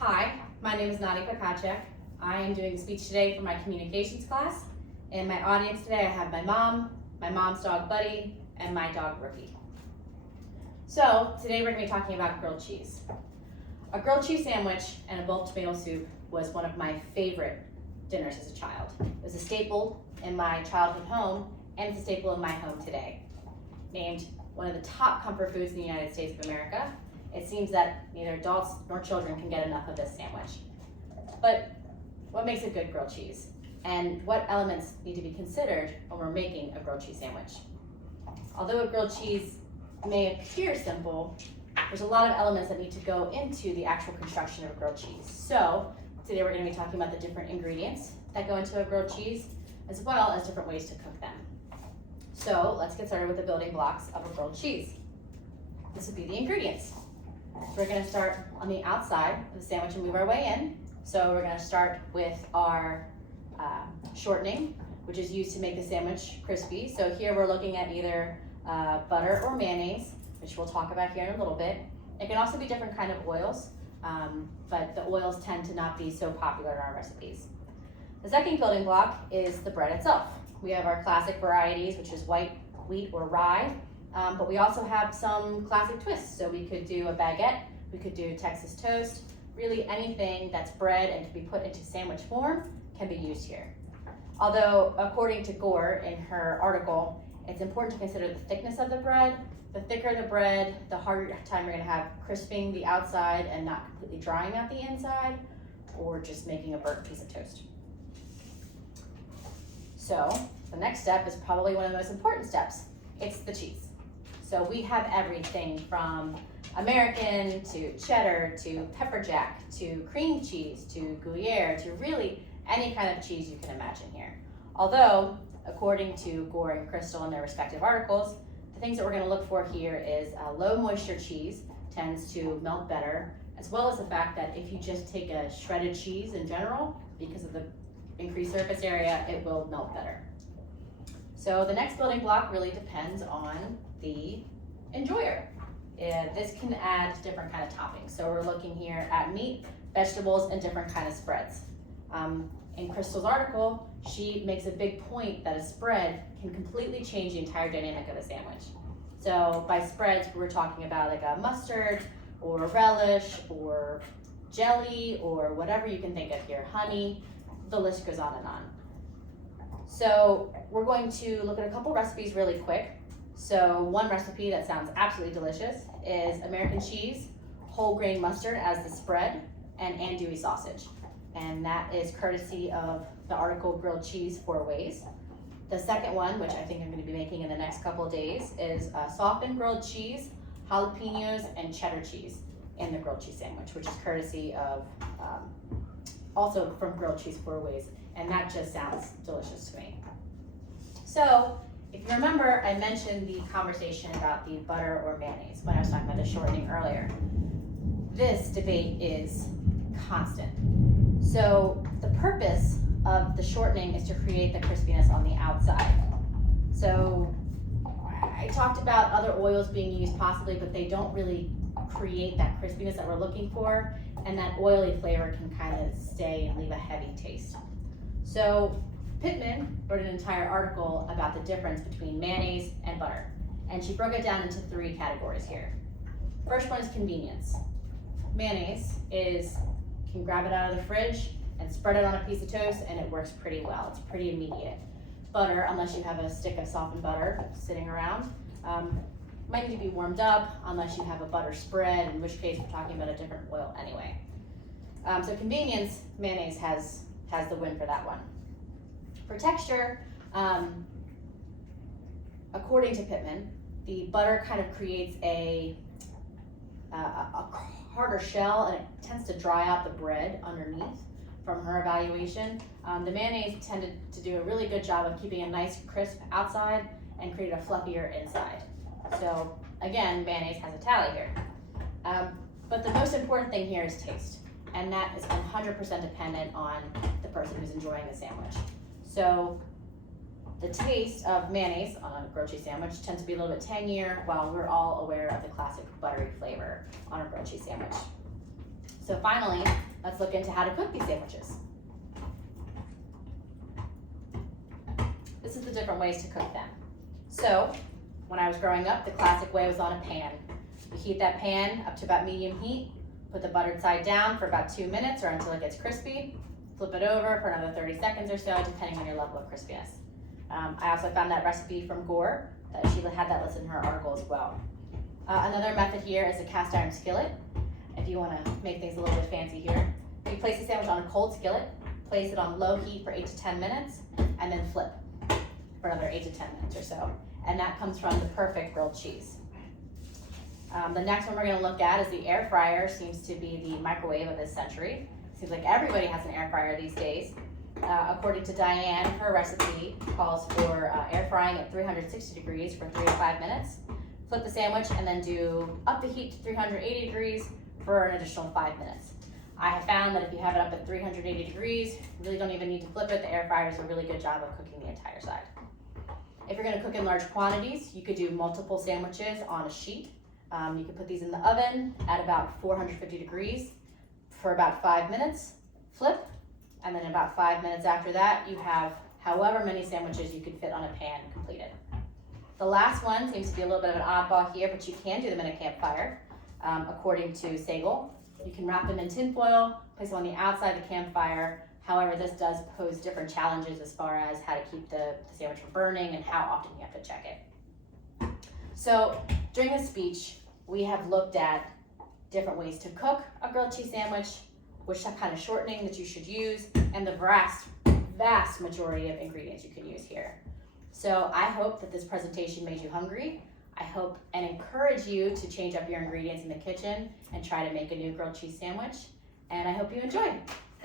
Hi, my name is Pechacek. I am doing a speech today for my communications class. In my audience today, I have my mom, my mom's dog Buddy, and my dog Rookie. So today we're going to be talking about grilled cheese. A grilled cheese sandwich and a bowl of tomato soup was one of my favorite dinners as a child. It was a staple in my childhood home, and it's a staple in my home today. Named one of the top comfort foods in the United States of America, it seems that neither adults nor children can get enough of this sandwich. But what makes a good grilled cheese? And what elements need to be considered when we're making a grilled cheese sandwich? Although a grilled cheese may appear simple, there's a lot of elements that need to go into the actual construction of a grilled cheese. So today we're going to be talking about the different ingredients that go into a grilled cheese, as well as different ways to cook them. So let's get started with the building blocks of a grilled cheese. This would be the ingredients. We're going to start on the outside of the sandwich and move our way in. So we're going to start with our shortening, which is used to make the sandwich crispy. So here we're looking at either butter or mayonnaise, which we'll talk about here in a little bit. It can also be different kind of oils, but the oils tend to not be so popular in our recipes. The second building block is the bread itself. We have our classic varieties, which is white, wheat, or rye. But we also have some classic twists. So we could do a baguette, we could do Texas toast. Really anything that's bread and can be put into sandwich form can be used here. Although, according to Gore in her article, it's important to consider the thickness of the bread. The thicker the bread, the harder time you're gonna have crisping the outside and not completely drying out the inside, or just making a burnt piece of toast. So the next step is probably one of the most important steps. It's the cheese. So we have everything from American to cheddar to pepper jack to cream cheese to Gruyere to really any kind of cheese you can imagine here. Although, according to Gore and Crystal in their respective articles, the things that we're going to look for here is low moisture cheese tends to melt better, as well as the fact that if you just take a shredded cheese in general, because of the increased surface area, it will melt better. So the next building block really depends on the enjoyer. This can add different kind of toppings. So we're looking here at meat, vegetables, and different kind of spreads. In Crystal's article, she makes a big point that a spread can completely change the entire dynamic of a sandwich. So by spreads, we're talking about like a mustard or a relish or jelly or whatever you can think of here, honey, the list goes on and on. So we're going to look at a couple recipes really quick. So one recipe that sounds absolutely delicious is American cheese, whole grain mustard as the spread, and andouille sausage. And that is courtesy of the article Grilled Cheese 4 Ways. The second one, which I think I'm going to be making in the next couple of days, is softened grilled cheese, jalapenos, and cheddar cheese in the grilled cheese sandwich, which is courtesy of also from Grilled Cheese 4 Ways. And that just sounds delicious to me. So if you remember, I mentioned the conversation about the butter or mayonnaise when I was talking about the shortening earlier. This debate is constant. So the purpose of the shortening is to create the crispiness on the outside. So I talked about other oils being used possibly, but they don't really create that crispiness that we're looking for, and that oily flavor can kind of stay and leave a heavy taste. So Pittman wrote an entire article about the difference between mayonnaise and butter, and she broke it down into 3 categories here. First one is convenience. Mayonnaise you can grab it out of the fridge and spread it on a piece of toast, and it works pretty well. It's pretty immediate. Butter, unless you have a stick of softened butter sitting around, might need to be warmed up unless you have a butter spread, in which case we're talking about a different oil anyway. So convenience, mayonnaise has the win for that one. For texture, according to Pittman, the butter kind of creates a harder shell, and it tends to dry out the bread underneath from her evaluation. The mayonnaise tended to do a really good job of keeping a nice crisp outside and create a fluffier inside. So again, mayonnaise has a tally here. But the most important thing here is taste, and that is 100% dependent on the person who's enjoying the sandwich. So the taste of mayonnaise on a grilled cheese sandwich tends to be a little bit tangier, while we're all aware of the classic buttery flavor on a grilled cheese sandwich. So finally, let's look into how to cook these sandwiches. This is the different ways to cook them. So, when I was growing up, the classic way was on a pan. You heat that pan up to about medium heat, put the buttered side down for about 2 minutes or until it gets crispy, flip it over for another 30 seconds or so, depending on your level of crispiness. I also found that recipe from Gore. She had that listed in her article as well. Another method here is a cast iron skillet. If you want to make things a little bit fancy here, you place the sandwich on a cold skillet, place it on low heat for 8 to 10 minutes, and then flip for another 8 to 10 minutes or so. And that comes from the perfect grilled cheese. The next one we're going to look at is the air fryer. Seems to be the microwave of this century. Seems like everybody has an air fryer these days. According to Diane, her recipe calls for air frying at 360 degrees for 3 to 5 minutes. Flip the sandwich and then do up the heat to 380 degrees for an additional 5 minutes. I have found that if you have it up at 380 degrees, you really don't even need to flip it. The air fryer does a really good job of cooking the entire side. If you're going to cook in large quantities, you could do multiple sandwiches on a sheet. You could put these in the oven at about 450 degrees for about 5 minutes, flip, and then about 5 minutes after that, you have however many sandwiches you could fit on a pan completed. The last one seems to be a little bit of an oddball here, but you can do them in a campfire, according to Sagel. You can wrap them in tin foil, place them on the outside of the campfire. However, this does pose different challenges as far as how to keep the sandwich from burning and how often you have to check it. So during this speech, we have looked at different ways to cook a grilled cheese sandwich, which kind of shortening that you should use, and the vast majority of ingredients you can use here. So I hope that this presentation made you hungry. I hope and encourage you to change up your ingredients in the kitchen and try to make a new grilled cheese sandwich. And I hope you enjoy.